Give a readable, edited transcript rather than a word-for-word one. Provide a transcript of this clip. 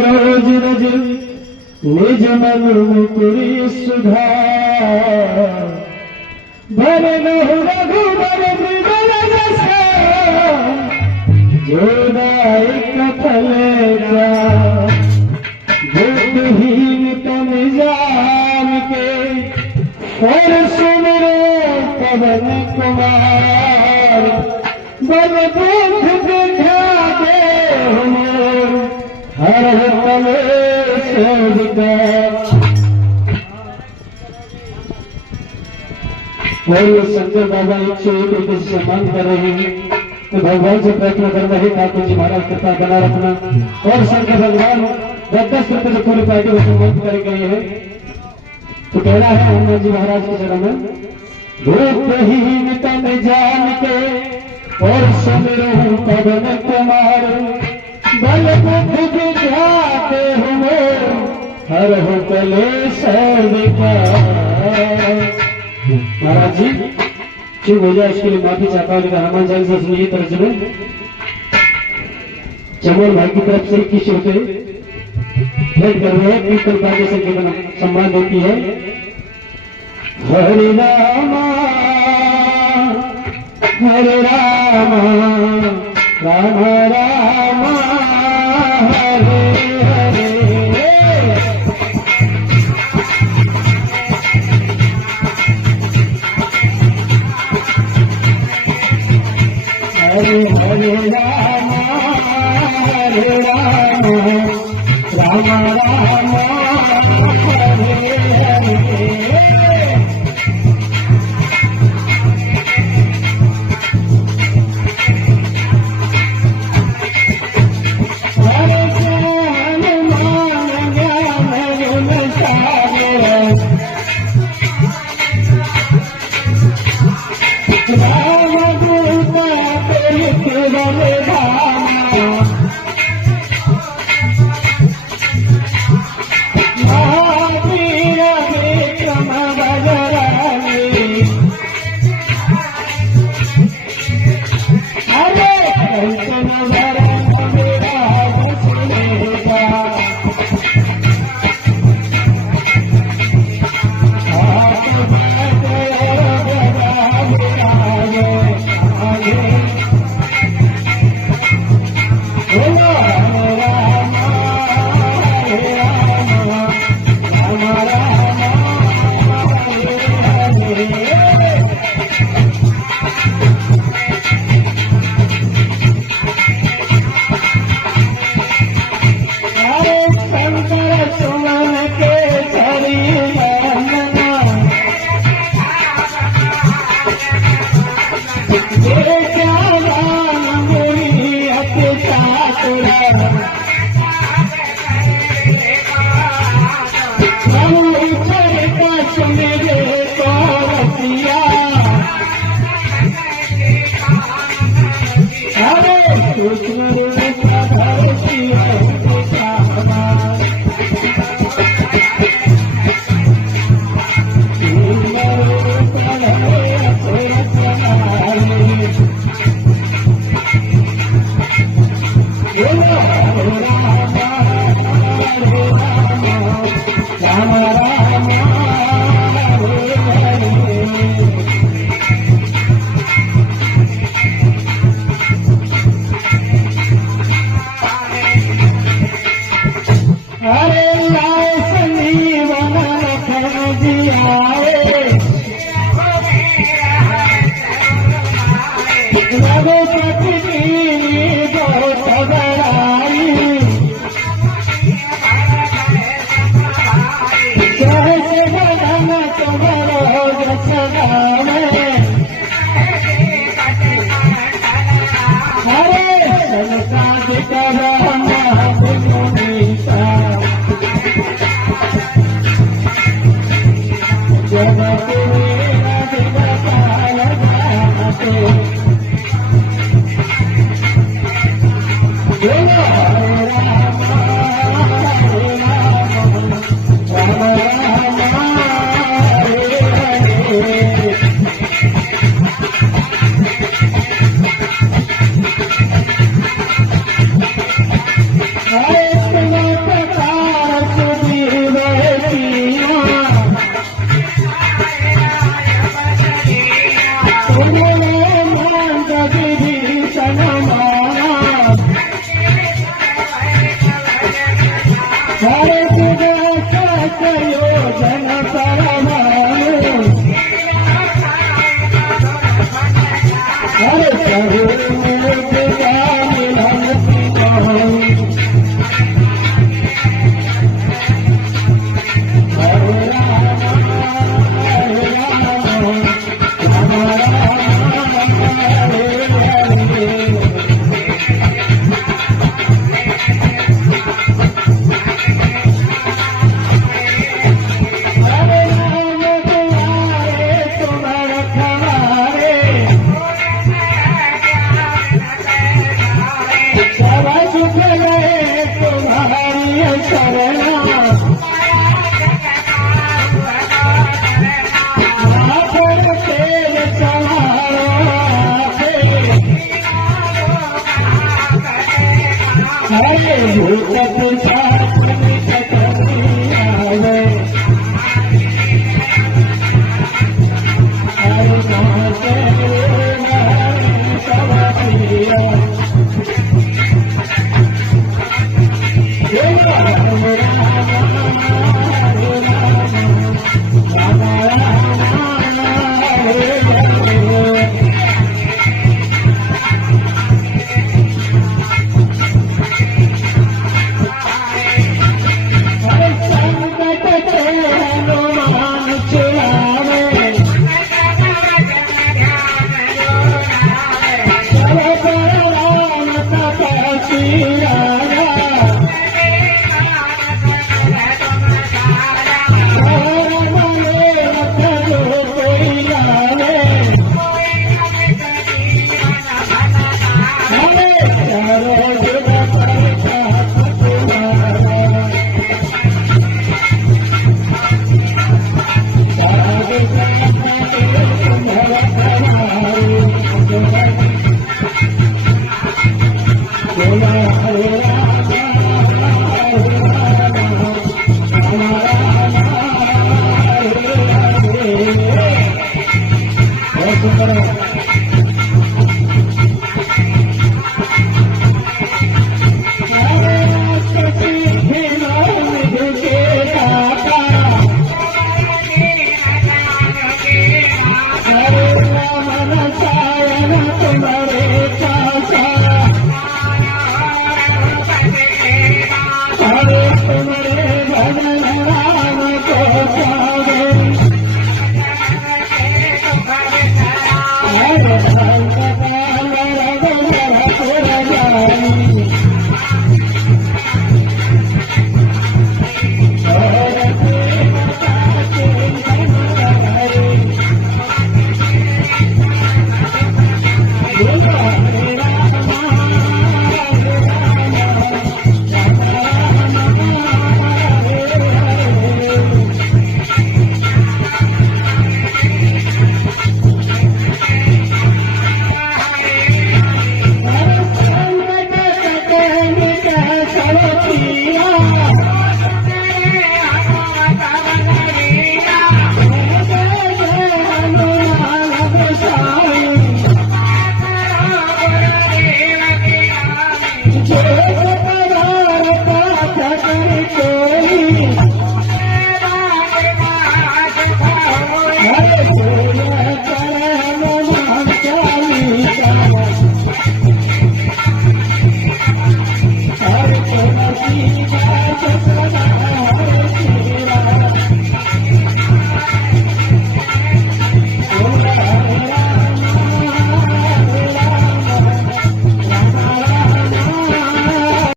रोज रज निज मन मुकुरी सुधार भर रघुबर मृगल जैसा जोदायक फलेगा बुद्धहीन तन जान के और सुमिरो पवन कुमार बल दुख दिखा दे हर कलेश विकार। वही संजय बाबा 101 रुपये से सम्मान कर रहे हैं, तो भगवान से प्रार्थना कर रहे ठाकुर जी महाराज कृपा बना रखना। और शंकर भगवान 10-10 रुपये से पूरी पार्टी को सम्मान कर गए हैं। तो कहना है हनुमान जी महाराज के चरण में भूतहीन तन जान के और सुमिरो पवन कुमार बल बुद्ध विद्याते हुए हर हो कलेश विकार। महाराज जी चुप हो जाए, इसके लिए माफी चाहता हूँ। हनुमान जी से सुनिए तर्जुमे चमोर भाई की तरफ से 21 रुपये भेंट कर रहे हैं। पीपल पार्टी से सम्मान देती है। हरे रामा हरे रामा राम राम हरे हरे। हरे हरे राम हरे राम राम राम हरे हरे। अरे तुझ्या योजन परमाणु अरे प्रभु तुझा मिलन पाहू Jai Jai